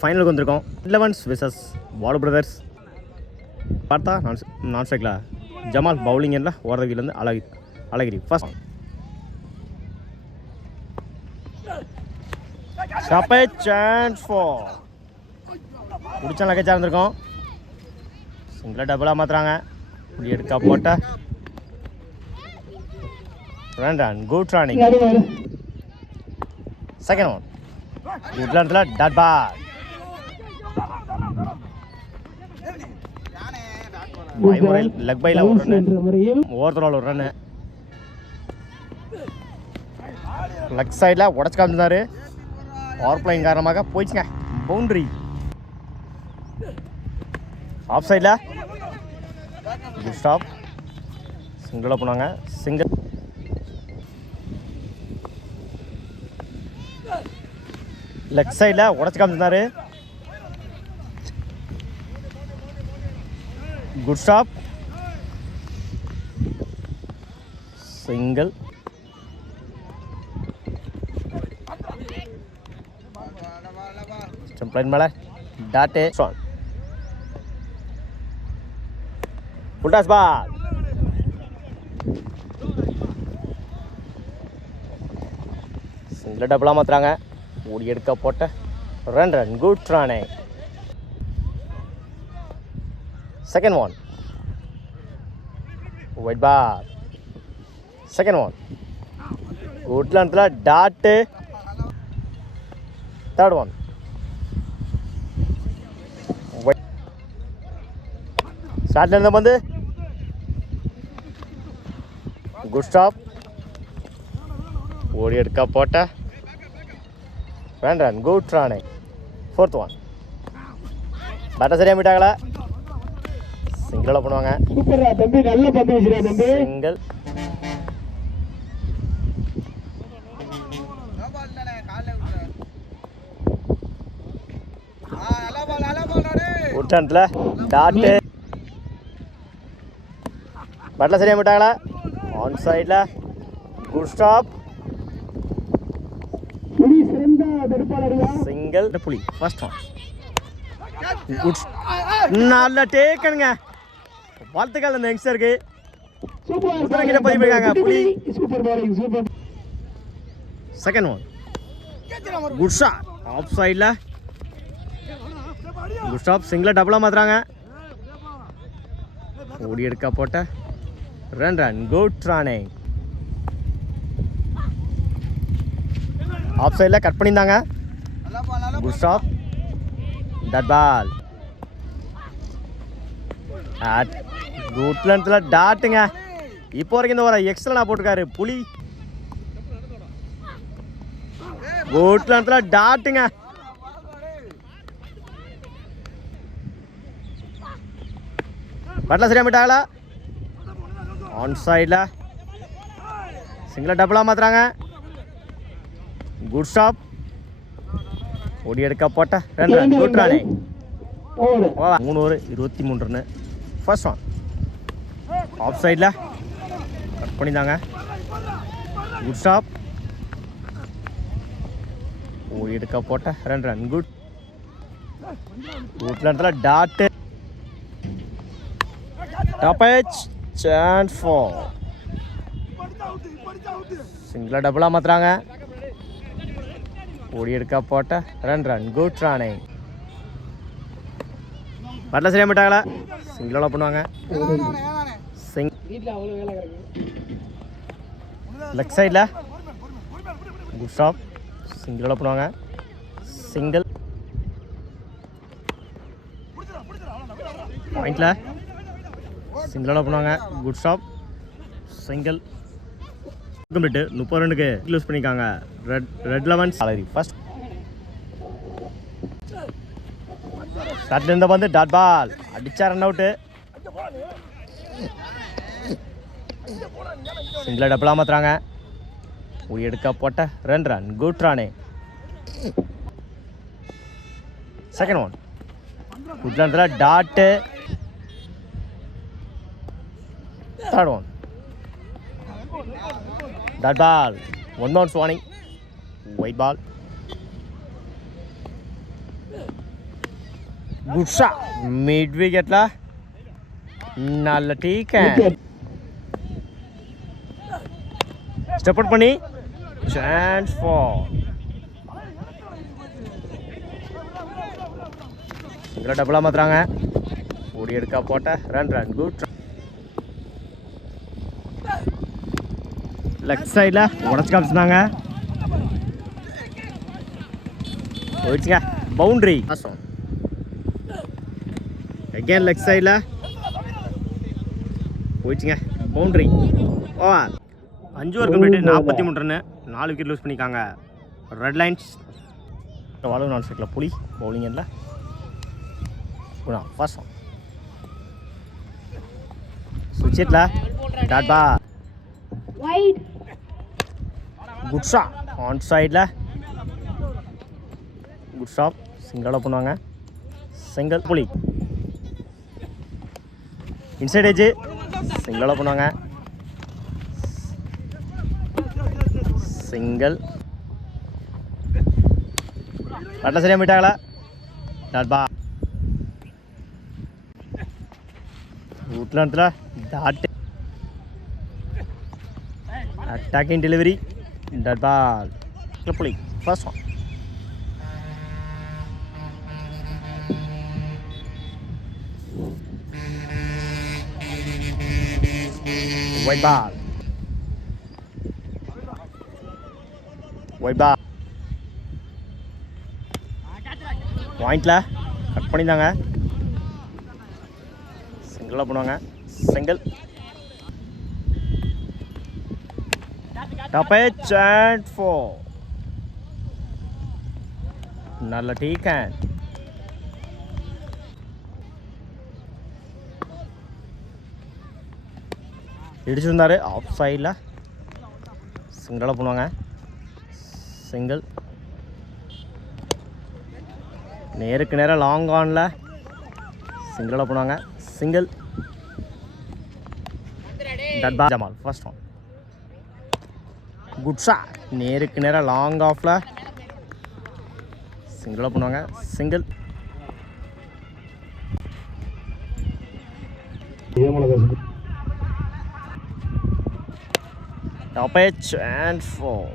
ஃபைனலுக்கு வந்திருக்கோம். 11 விசஸ் வாலு பிரதர்ஸ். பார்த்தா நான் ஸ்ட்ரைக்கில் ஜமால் பவுலிங் என்ன ஓரதவிலேருந்து அழகிரி ஃபர்ஸ்ட் ஷாப்பே சான்ஸ் ஃபார் பிடிச்சா லக்கேஜாக இருந்திருக்கோம். சிங்கிளாக டபுளாக மாற்றுறாங்க. இப்படி எடுக்க போட்ட run good running. Second one குட்லாண்டில் டாட் பால். லெக் பைல ஒரு ரன், ஓவர்த்ரோல் ஒரு ரன்னு. லெக் சைடில் உடச்சு காமிச்சிருந்தாரு. பவர் பிளேயிங் காரணமாக போயிடுச்சுங்க. பவுண்டரி. ஆஃப் சைடில் குட் ஸ்டாப். சிங்கிளாக போனாங்க. சிங்கிள் லெக் சைடில் உடச்சு காமிச்சிருந்தாரு. Good stop. சிங்கிள். ஸ்டம்பின் மேலே டாட்டே strong. Full toss ball. Single டபுளாக மாற்றுறாங்க. ஓடி எடுக்க போட்ட ரன் குட் ரானே. Second one wide ball. Second one குட்லாண்டில் டாட்டு. தேர்ட் ஒன் ஸ்டார்ட்ல இருந்த வந்து குட் ஸ்டாப். ஓடி எடுக்க போட்ட ரன் குட் ரானே. ஃபோர்த் ஒன் பேட்டர் சரியாக மீட்டாங்களா. சிங்கிளாக பண்ணுவாங்க. சிங்கிள். உட்டான்ல டாட்டு. பட்டில் சரியாக விட்டாங்களா. ஆன் சைடில் குட் ஸ்டாப். சிங்கிள் புலி. First one good. நல்ல டேக்கனுங்க. வாழ்த்துக்கள் அந்த யங்ஸ்டருக்கு. கிட்ட பதிப்பிருக்காங்க புலி. Second one good shot. Off சைடில் குட் ஸ்டாப். சிங்கிளாக டபுளாக மாற்றுறாங்க. ஓடி எடுக்க போட்ட ரன் குட் ரானே. ஆஃப் சைடில் கட் பண்ணியிருந்தாங்க. Good stop. Dot ball. குட்லாண்டில் டாட்டுங்க. இப்போ வரைக்கும் இந்த ஒரு எக்ஸ்ட்ரா போட்டிருக்காரு புலி. குட்லாண்டில் டாட்டுங்க. பட்டில் சரியாக விட்டாங்களா. ஆன் சைடில் சிங்கிளாக டபுளாக மாற்றுறாங்க. Good stop. ஓடி எடுக்க போட்ட ரன் குட் ரானே. 3 over 23 run. First one off சைடில் கட் பண்ணியிருந்தாங்க. Good stop. ஓடி எடுக்க போட்ட ரன் குட். குட்லாண்டில் டாட்டு. டாப்பேஜ் சான்ஸ் ஃபார். சிங்கிளாக டபுளாக மாற்றுறாங்க. ஓடி எடுக்க போட்ட ரன் குட் ரானே. பட்டில் சரியாக விட்டாங்களா. சிங்கிளாக பண்ணுவாங்க. லெக் சைடில் குட் ஸ்டாப். சிங்கிளாக பண்ணுவாங்க. சிங்கிள். பாயிண்டில் சிங்கிளாக பண்ணுவாங்க. Good stop. சிங்கிள். கம்ப்ளீட்டு 30 ரன்னுக்கு க்ளோஸ் பண்ணியிருக்காங்க ரெட் 11 சாலரி. ஃபர்ஸ்ட் ஸ்டார்ட்ல இருந்த வந்து டாட் பால். அடிச்சா ரன் அவுட்டு. சிங்கிளாக டபுளாக மாற்றுறாங்க. ஓடி எடுக்க போட்ட ரன் குட் ரானே. செகண்ட் ஒன் குட்லாண்டில் dot. Third one dot ball. 1 bounce warning. White ball. Good shot mid விக்கெட்ல நல்ல டீக்கன் ஸ்டெப் அவுட் பண்ணி சான்ஸ் ஃபார் சிங்கிளை டபுளாக மாற்றுறாங்க. ஓடி எடுக்கா போட்ட ரன் குட். லெஃப்ட் சைடில் உடச்சு காமிச்சிருந்தாங்க. போயிடுச்சுங்க பவுண்ட்ரி. அகேன் லெஃப்ட் சைடில் போயிடுச்சுங்க boundary. Over 5 over complete 43 run 4 wicket lose பண்ணிக்காங்க ரெட் லைன்ஸ். வாழும் 4 செட்டில் புலி பவுலிங் எண்ணில் ஃபர்ஸ்ட் ஒன் சுவிட்சில் டாட் பா குட் ஷாட் ஆன் சைடில் குட் ஷாட் சிங்கிளாக பண்ணுவாங்க. சிங்கிள் புலி இன்சைட் ஏஜ் சிங்கிளாக பண்ணுவாங்க. சிங்கிள் பட்டில் சரியாக போயிட்டாங்களா டாட் பா வீட்டில் இடத்துல dot attacking delivery dot ball புலி first one wide ball wide ball பாயிண்டில் கட் பண்ணியிருந்தாங்க. சிங்கிளாக பண்ணுவாங்க. Single top edge and four நல்ல டீக்கன் இடிச்சிருந்தாரு ஆஃப் சைடில். சிங்கிளாக பண்ணுவாங்க. சிங்கிள் நேருக்கு நேராக லாங் ஆனில் சிங்கிளாக பண்ணுவாங்க. Single dot ball Jamal first one good shot நேருக்கு நேராக லாங் ஆஃபில் சிங்கிளாக பண்ணுவாங்க. Single top edge and four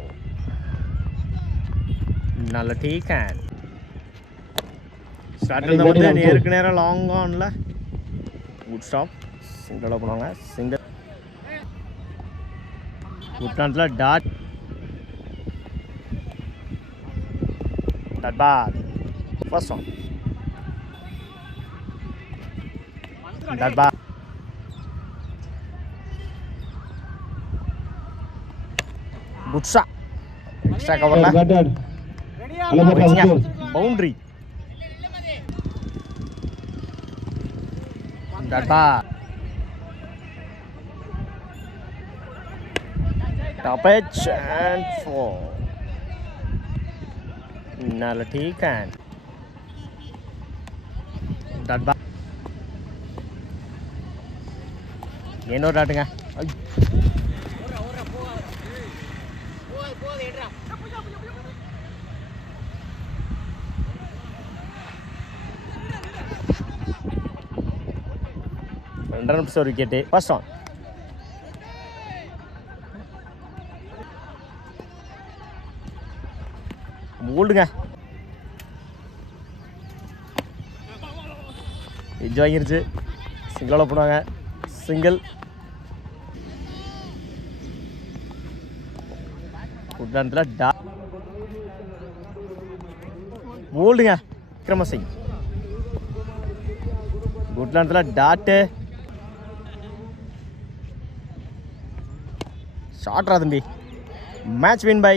நல்ல டீக்கன் ஸ்டார்டில் வந்து நேருக்கு நேராக லாங் ஆனில் குட் ஸ்டாப் சிங்கிளாக பண்ணுவாங்க. சிங்கிள் குட் ஆனில் dot dot ball first one dot ball good shot extra கவரில் boundary dot ball top edge and four நல்ல டீக்கன் டாட் பால் இன்னொரு டாட்டுங்க. ரெண்டரை நிமிஷம் ஒரு விக்கெட்டு ஃபர்ஸ்ட் ஆன் மூடுங்க எஜ் வாங்கிருச்சு. சிங்கிளாக போடுவாங்க. சிங்கிள் உட்காரத்தில் டா போல்டுங்க விக்ரம சிங் குட்லாண்டில் டாட்டு ஷார்ட்ரா தம்பி. Match win by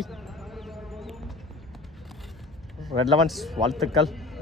red elevens வாழ்த்துக்கள்.